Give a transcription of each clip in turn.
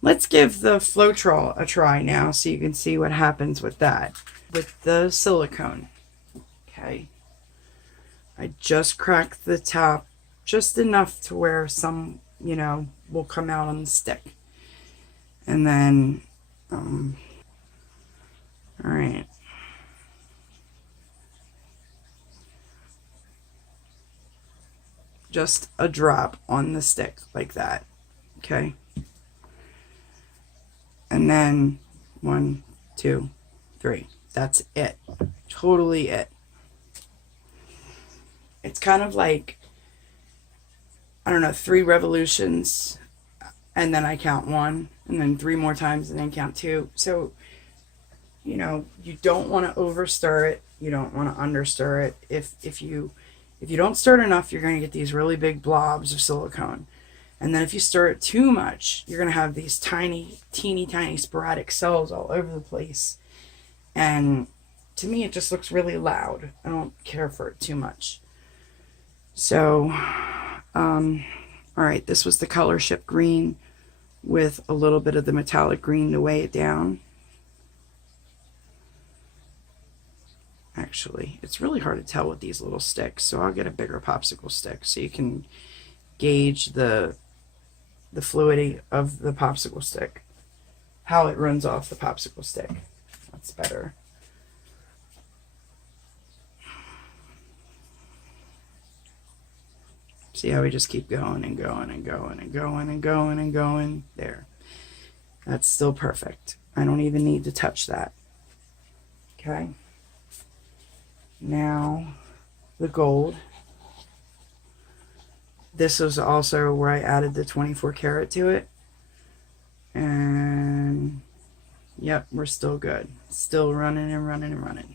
Let's give the Floetrol a try now so you can see what happens with that. With the silicone. Okay. I just cracked the top just enough to where some, will come out on the stick. And then, all right. Just a drop on the stick like that. Okay. And then 1, 2, 3. That's it. Totally it. It's kind of like, I don't know, 3 revolutions, and then I count 1, and then 3 more times, and then count 2. So, you don't want to overstir it. You don't want to understir it. If you don't stir it enough, you're going to get these really big blobs of silicone. And then if you stir it too much, you're going to have these tiny, teeny tiny sporadic cells all over the place. And to me, it just looks really loud. I don't care for it too much. So, all right, this was the color ship green with a little bit of the metallic green to weigh it down. Actually, it's really hard to tell with these little sticks, so I'll get a bigger popsicle stick so you can gauge the fluidity of the popsicle stick, how it runs off the popsicle stick. That's better. See how we just keep going and going and going and going and going and going. There. That's still perfect. I don't even need to touch that. Okay. Now, the gold. This was also where I added the 24 karat to it. And, yep, we're still good. Still running and running and running.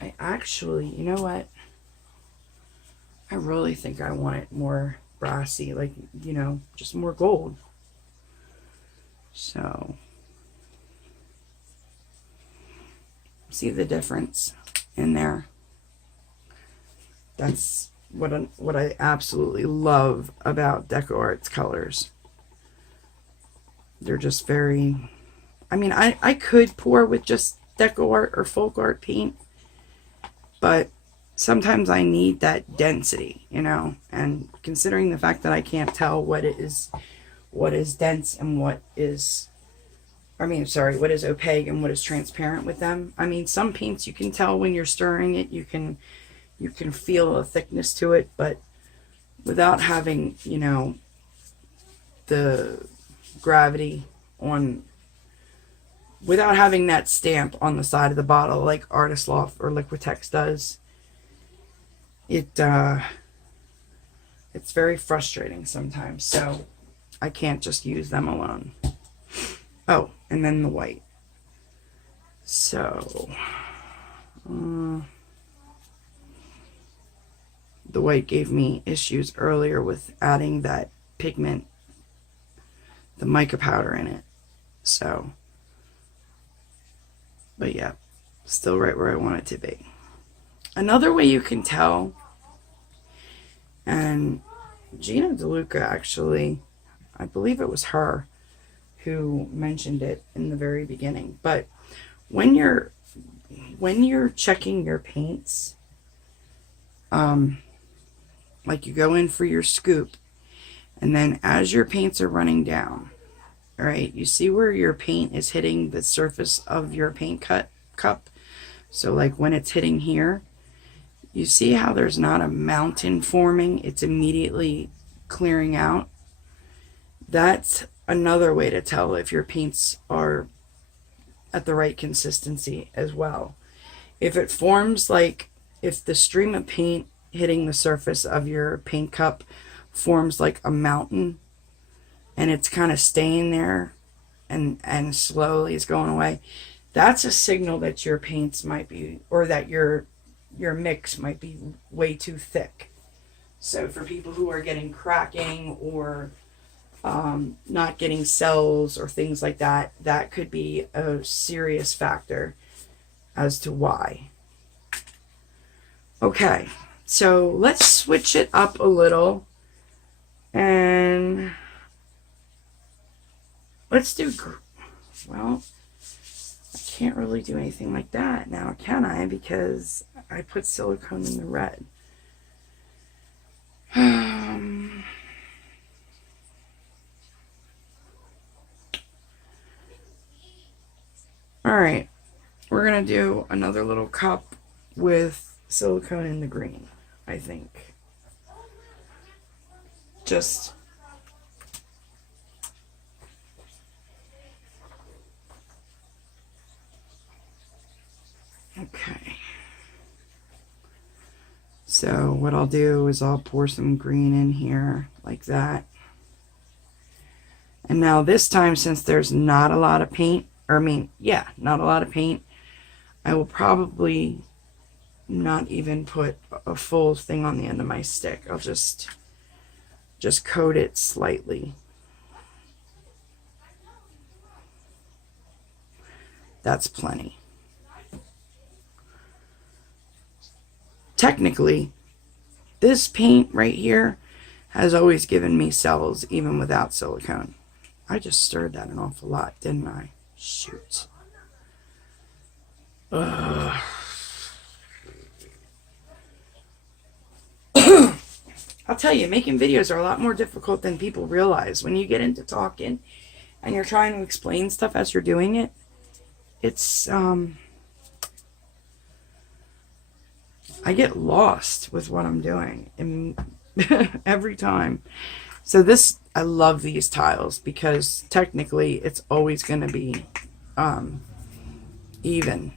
I actually, you know what? I really think I want it more brassy, like, just more gold. So, see the difference in there? That's what I absolutely love about DecoArt's colors. They're just very, I could pour with just DecoArt or folk art paint, but sometimes I need that density, and considering the fact that I can't tell what is dense and what is opaque and what is transparent with them. Some paints you can tell when you're stirring it, you can feel a thickness to it, but without having, the gravity without having that stamp on the side of the bottle like Artist Loft or Liquitex does, it's very frustrating sometimes. So I can't just use them alone. Oh, and then the white. So, the white gave me issues earlier with adding that pigment, the mica powder in it. So, but yeah, still right where I want it to be. Another way you can tell, and Gina DeLuca actually, I believe it was her who mentioned it in the very beginning, but when you're checking your paints, like you go in for your scoop, and then as your paints are running down, all right, you see where your paint is hitting the surface of your paint cup. So like when it's hitting here, you see how there's not a mountain forming, it's immediately clearing out. That's another way to tell if your paints are at the right consistency as well. If it forms like, if the stream of paint hitting the surface of your paint cup forms like a mountain and it's kind of staying there and slowly is going away, that's a signal that your paints might be, or that your mix might be way too thick. So for people who are getting cracking or not getting cells or things like that, that could be a serious factor as to why. Okay, so let's switch it up a little And let's do, well, I can't really do anything like that now, can I? Because I put silicone in the red. Alright, we're going to do another little cup with silicone in the green, I think. Just okay. So what I'll do is I'll pour some green in here like that. And now this time, since there's not a lot of paint, or not a lot of paint, I will probably not even put a full thing on the end of my stick. I'll just coat it slightly. That's plenty. Technically, this paint right here has always given me cells even without silicone. I just stirred that an awful lot, didn't I? Shoot. Ugh. I'll tell you, making videos are a lot more difficult than people realize. When you get into talking and you're trying to explain stuff as you're doing it, it's, I get lost with what I'm doing every time. So this, I love these tiles because technically it's always going to be even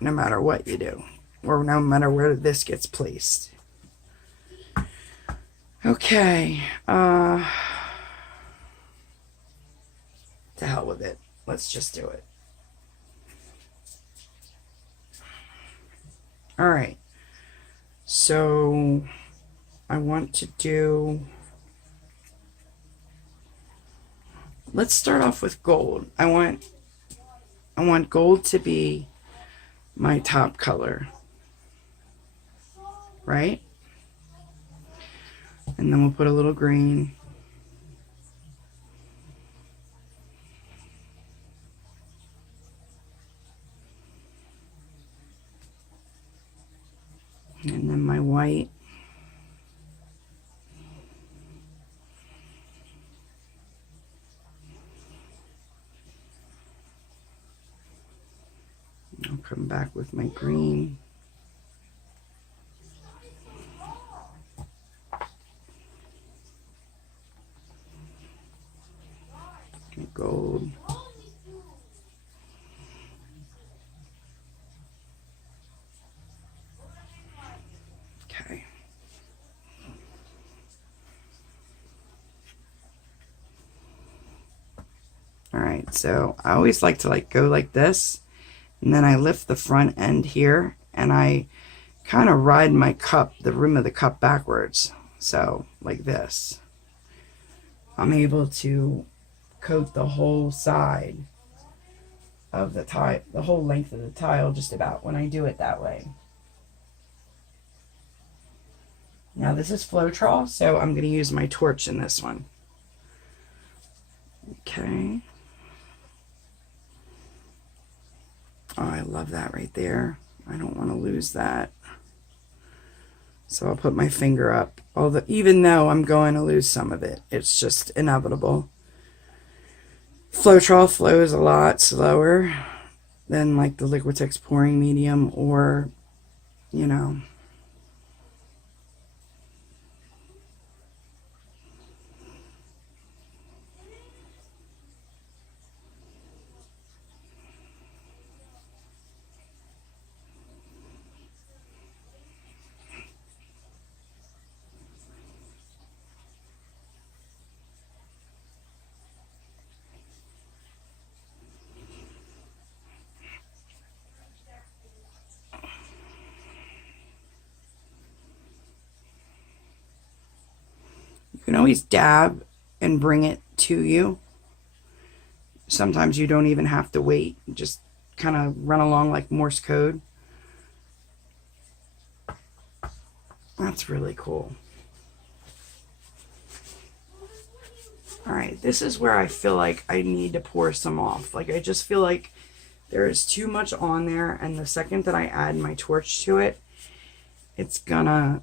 no matter what you do, or no matter where this gets placed. Okay, to hell with it. Let's just do it. Alright, so I want to do, let's start off with gold. I want gold to be my top color, right? And then we'll put a little green. And then my white. I'll come back with my green. My gold. Okay. Alright, so I always like to go like this. And then I lift the front end here, and I kind of ride my cup, the rim of the cup, backwards. So, like this. I'm able to coat the whole side of the tile, the whole length of the tile, just about, when I do it that way. Now this is Floetrol, so I'm going to use my torch in this one. Okay. Oh, I love that right there. I don't want to lose that. So I'll put my finger up. Although, even though I'm going to lose some of it, it's just inevitable. Floetrol flows a lot slower than like the Liquitex pouring medium, or, you know. You can always dab and bring it to you. Sometimes you don't even have to wait. Just kind of run along like Morse code. That's really cool. All right, this is where I feel like I need to pour some off. Like I just feel like there is too much on there, and the second that I add my torch to it, it's gonna,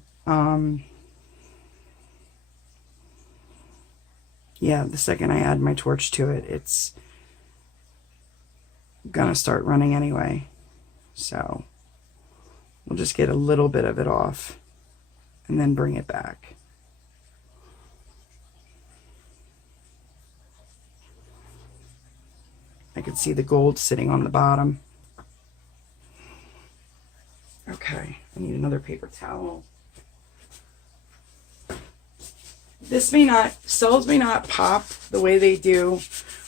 yeah, the second I add my torch to it, it's gonna start running anyway. So we'll just get a little bit of it off and then bring it back. I can see the gold sitting on the bottom. Okay, I need another paper towel. This may not, cells may not pop the way they do,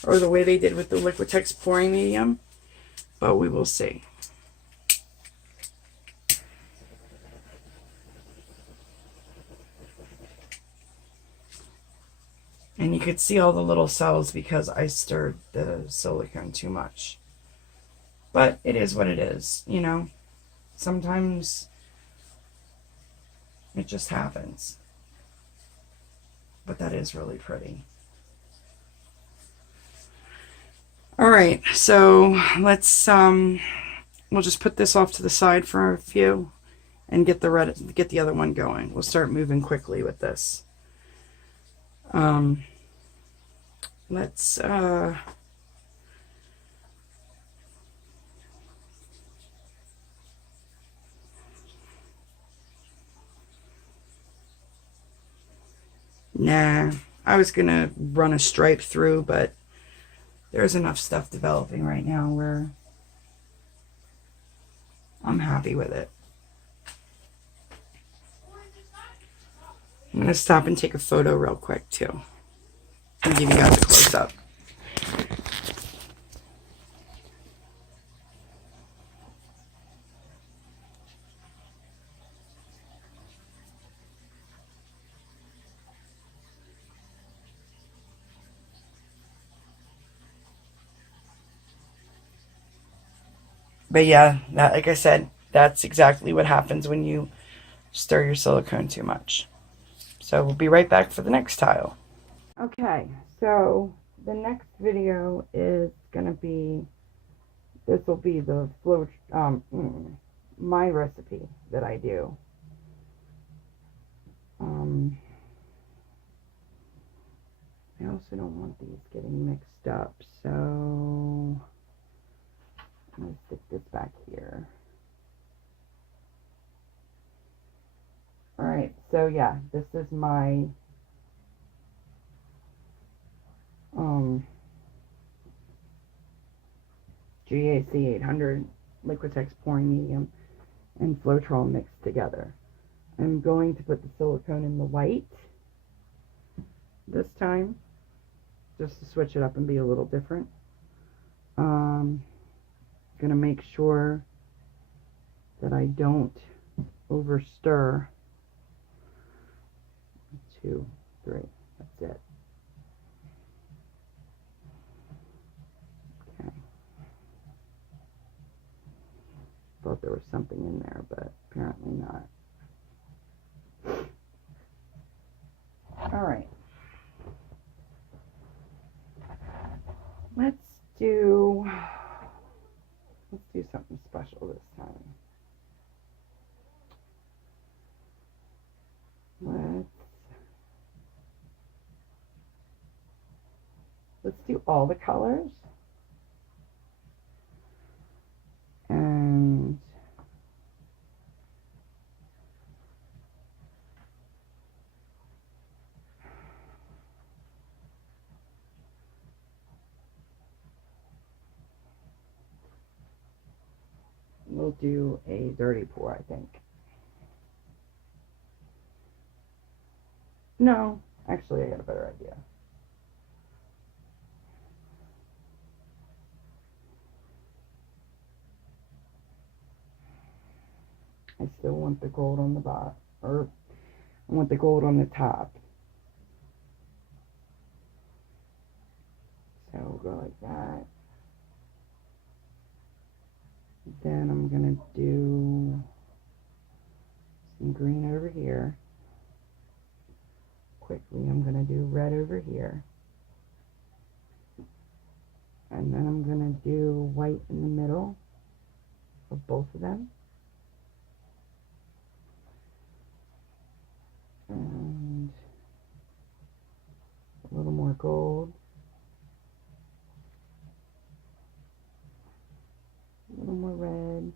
or the way they did with the Liquitex pouring medium, but we will see. And you could see all the little cells because I stirred the silicone too much. But it is what it is, you know. Sometimes it just happens. But that is really pretty. All right, so let's we'll just put this off to the side for a few and get the other one going. We'll start moving quickly with this. Let's nah, I was gonna run a stripe through, but there's enough stuff developing right now where I'm happy with it. I'm gonna stop and take a photo real quick too. I'll give you guys a close up. But yeah, that, like I said, that's exactly what happens when you stir your silicone too much. So we'll be right back for the next tile. Okay, so the next video is going to be, this will be the flow, my recipe that I do. I also don't want these getting mixed up, so I'm going to stick this back here. Alright, so yeah, this is my GAC 800 Liquitex pouring medium and Floetrol mixed together. I'm going to put the silicone in the white this time, just to switch it up and be a little different. Gonna make sure that I don't over stir. 2, 3, that's it. Okay. Thought there was something in there, but apparently not. Alright. Let's do something special this time. Let's do all the colors. And we'll do a dirty pour, I think. No, actually I got a better idea. I still want the gold on the bottom, or I want the gold on the top. So we'll go like that. Then I'm going to do some green over here. Quickly, I'm going to do red over here. And then I'm going to do white in the middle of both of them. And a little more gold. A little more red.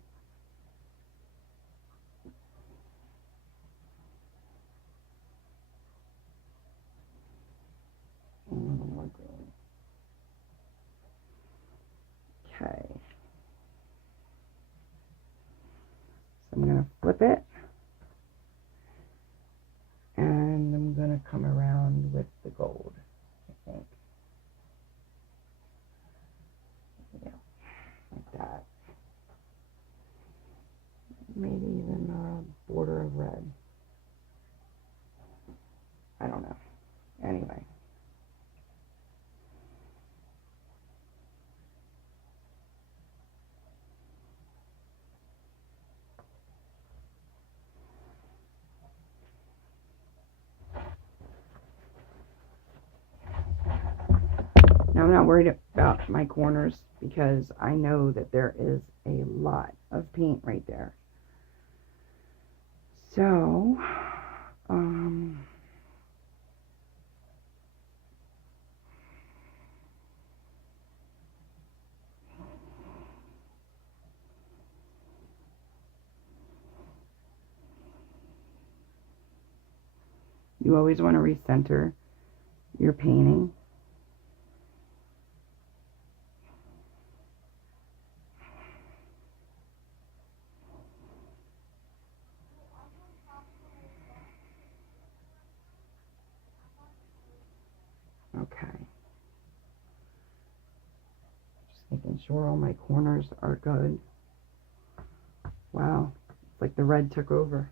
And a little more green. Okay. So I'm going to flip it. And I'm going to come around with the gold, I think. Yeah, like that. Maybe even a border of red. I don't know. Anyway. Now I'm not worried about my corners because I know that there is a lot of paint right there. So, you always want to recenter your painting. Okay. Just making sure all my corners are good. Wow, it's like the red took over.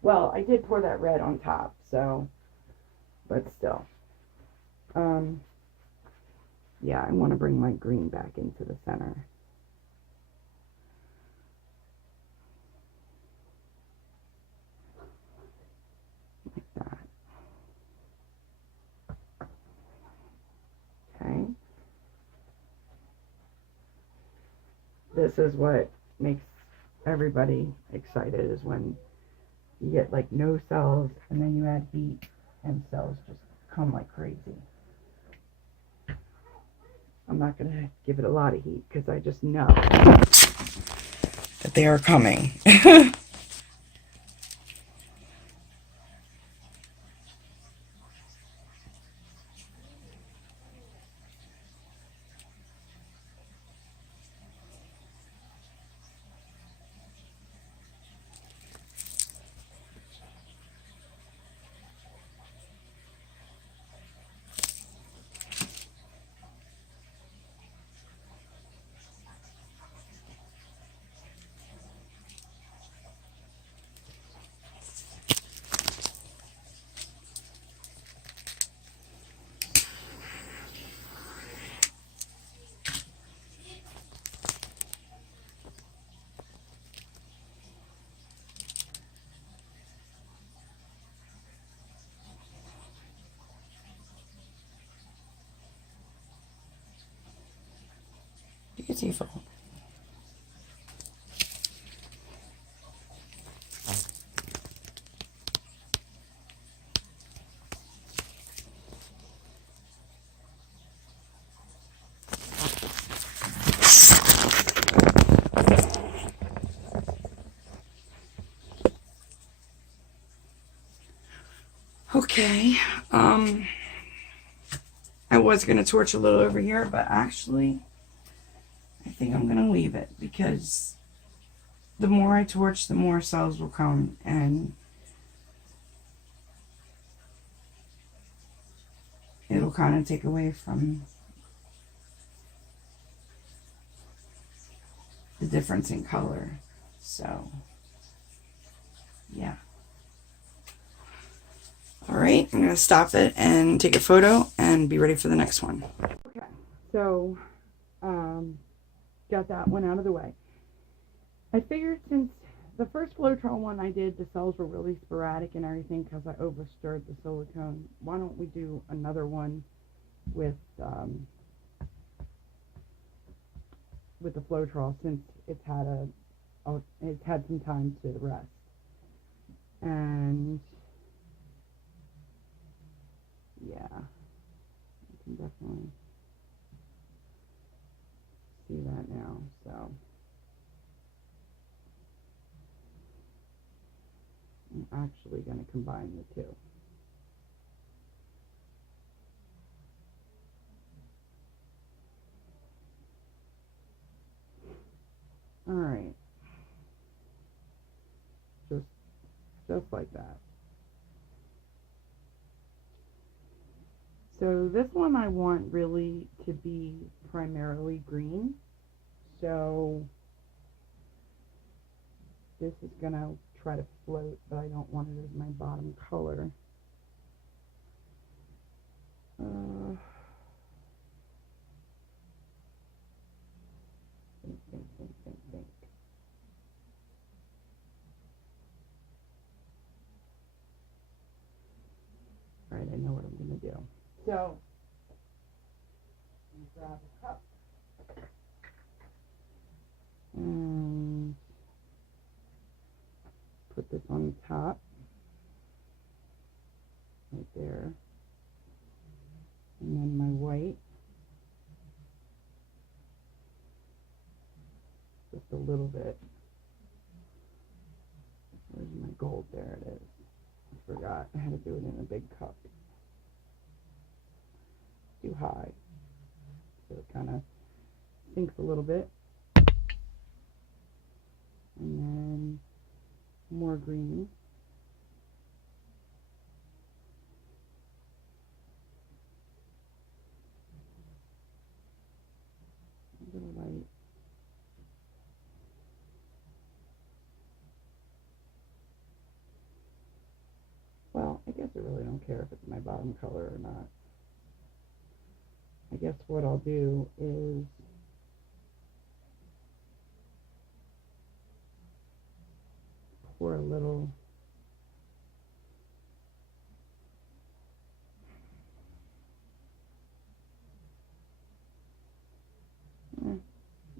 Well, I did pour that red on top, so, but still. Yeah, I want to bring my green back into the center. Like that. Okay. This is what makes everybody excited, is when you get like no cells and then you add heat and cells just come like crazy. I'm not going to give it a lot of heat because I just know that they are coming. Beautiful. Okay, I was going to torch a little over here, but actually I think I'm going to leave it because the more I torch, the more cells will come, and it'll kind of take away from the difference in color. So, yeah. Alright, I'm going to stop it and take a photo and be ready for the next one. Okay, so, got that one out of the way. I figured since the first Floetrol one I did, the cells were really sporadic and everything because I overstirred the silicone. Why don't we do another one with with the Floetrol since it's had some time to rest. And yeah, you can definitely see that now. So I'm actually going to combine the two. All right, just like that. So this one I want really to be primarily green. So this is gonna try to float, but I don't want it as my bottom color. Think. All right, I know what I'm gonna do. So grab a cup and put this on the top, right there, and then my white, just a little bit. Where's my gold? There it is. I forgot I had to do it in a big cup. Too high, so it kind of sinks a little bit. And then more green. A little light. Well, I guess I really don't care if it's my bottom color or not. I guess what I'll do is pour a little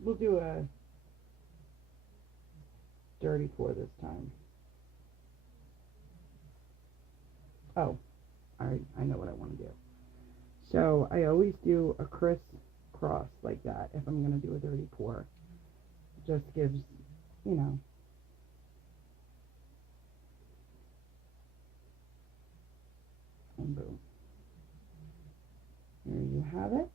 we'll do a dirty pour this time. Oh, I know what I want to do. So I always do a crisscross like that if I'm going to do a dirty pour. It just gives, you know, and boom. There you have it.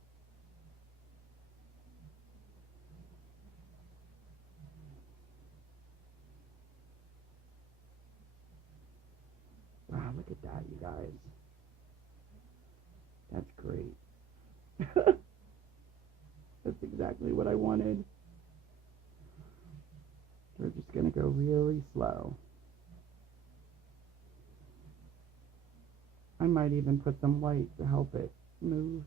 Wow, look at that, you guys. That's great. That's exactly what I wanted. We're just going to go really slow. I might even put some light to help it move.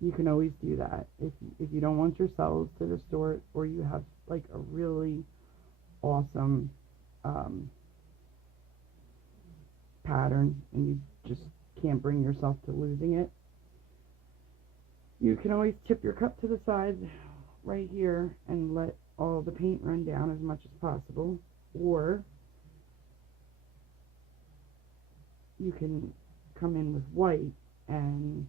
You can always do that. If you don't want your cells to distort, or you have like a really awesome pattern and you just can't bring yourself to losing it, you can always tip your cup to the side right here and let all the paint run down as much as possible, or you can come in with white and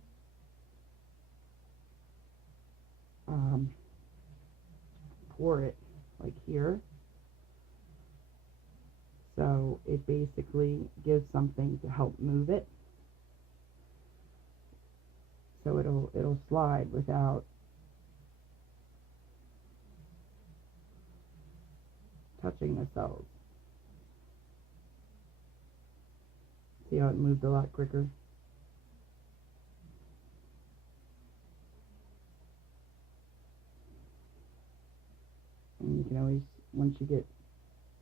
pour it like here. So it basically gives something to help move it. So it'll slide without touching the cells. See how it moved a lot quicker? And you can always, once you get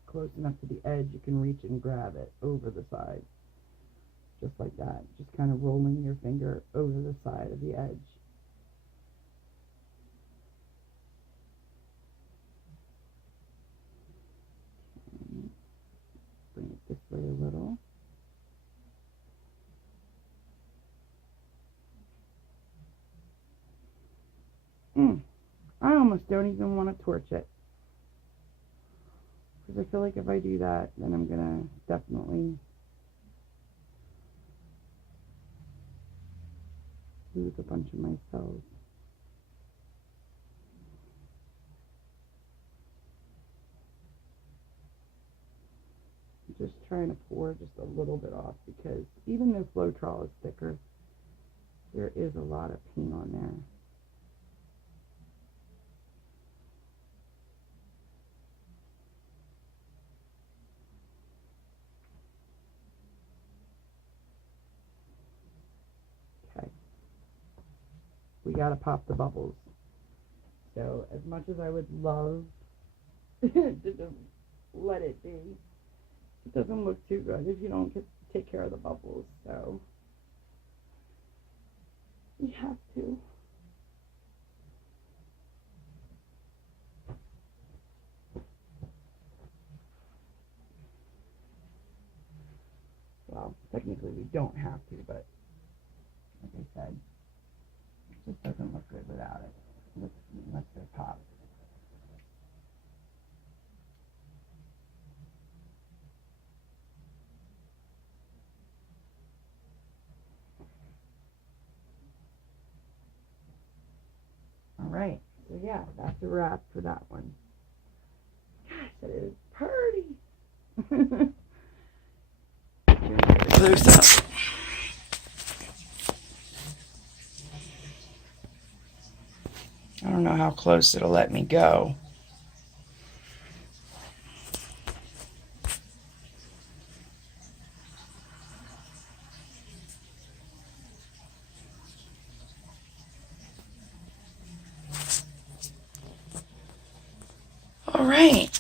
close enough to the edge, you can reach and grab it over the side. Just like that. Just kind of rolling your finger over the side of the edge. Okay. Bring it this way a little. I almost don't even want to torch it. Because I feel like if I do that, then I'm going to definitely lose a bunch of my cells. I'm just trying to pour just a little bit off, because even though Floetrol is thicker, there is a lot of paint on there. Okay. We gotta pop the bubbles. So as much as I would love to just let it be, it doesn't look too good if you don't take care of the bubbles. So you have to. Well, technically we don't have to, but like I said, it just doesn't look good without it. Unless they're popped. Alright, so yeah, that's a wrap for that one. Gosh, that is pretty. Close up. I don't know how close it'll let me go. All right.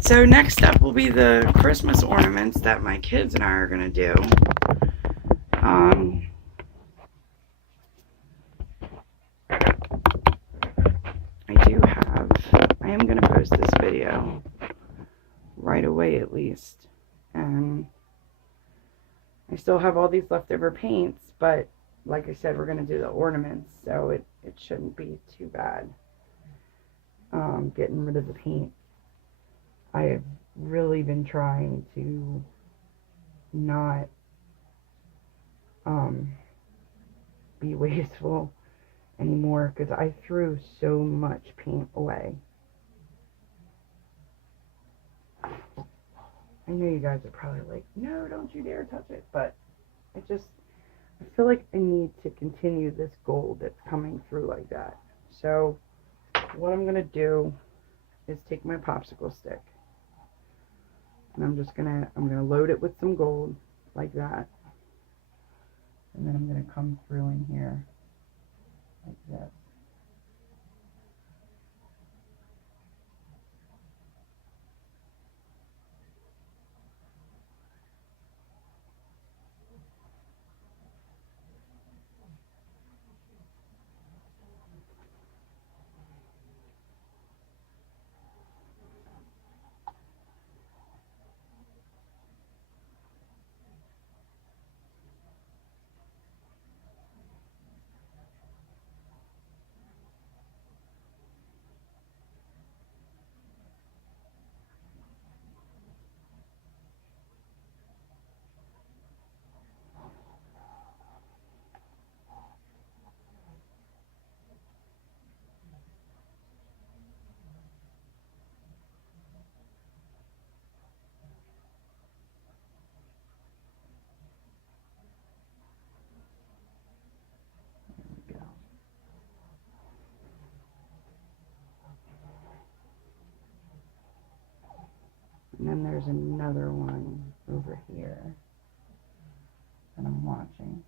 So next up will be the Christmas ornaments that my kids and I are going to do. I am going to post this video right away at least. And I still have all these leftover paints, but like I said, we're going to do the ornaments, so it shouldn't be too bad getting rid of the paint. I have really been trying to not be wasteful anymore, because I threw so much paint away. I know you guys are probably like, no, don't you dare touch it, but I feel like I need to continue this gold that's coming through like that. So what I'm going to do is take my popsicle stick, and I'm going to load it with some gold like that. And then I'm going to come through in here like this. And then there's another one over here that I'm watching.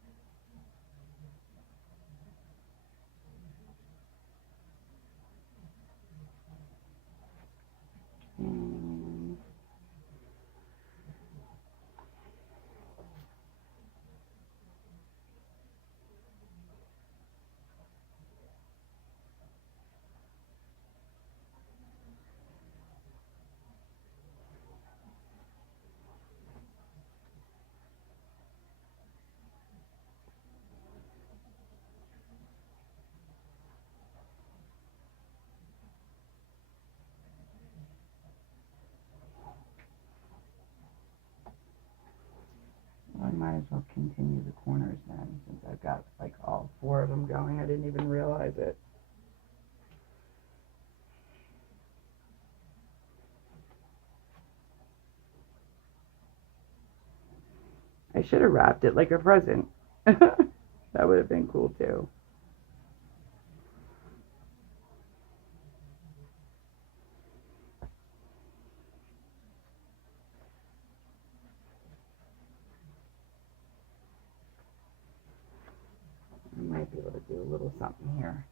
might as well continue the corners then, since I've got like all 4 of them going. I didn't even realize it. I should have wrapped it like a present. That would have been cool too. I might be able to do a little something here.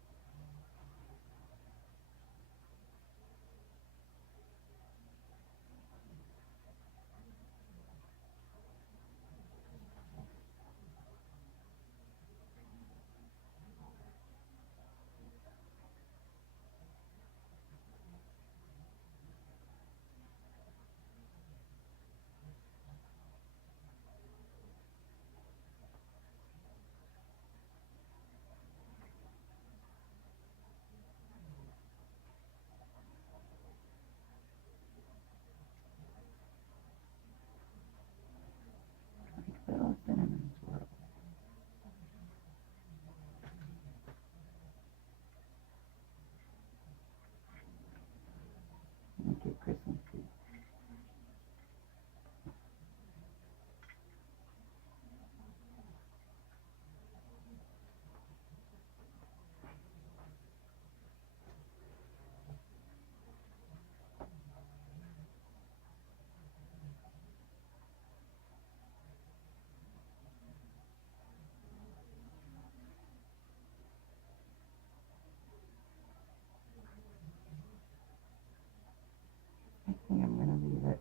Little cinnamon swirl. Make it Christmassy. I think I'm going to leave it.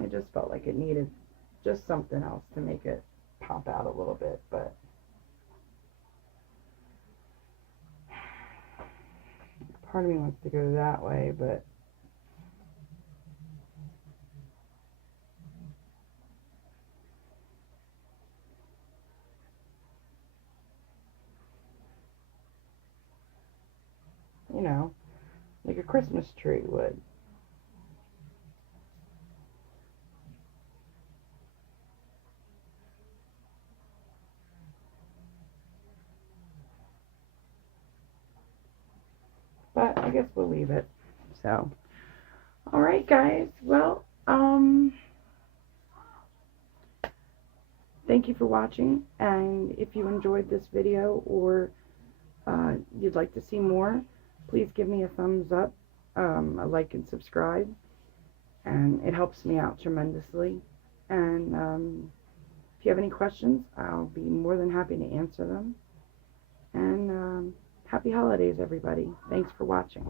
I just felt like it needed just something else to make it pop out a little bit, but part of me wants to go that way, but you know, like a Christmas tree would. But I guess we'll leave it. So, all right, guys. Well, thank you for watching. And if you enjoyed this video or you'd like to see more, please give me a thumbs up, a like and subscribe. And it helps me out tremendously. And if you have any questions, I'll be more than happy to answer them. And happy holidays, everybody. Thanks for watching.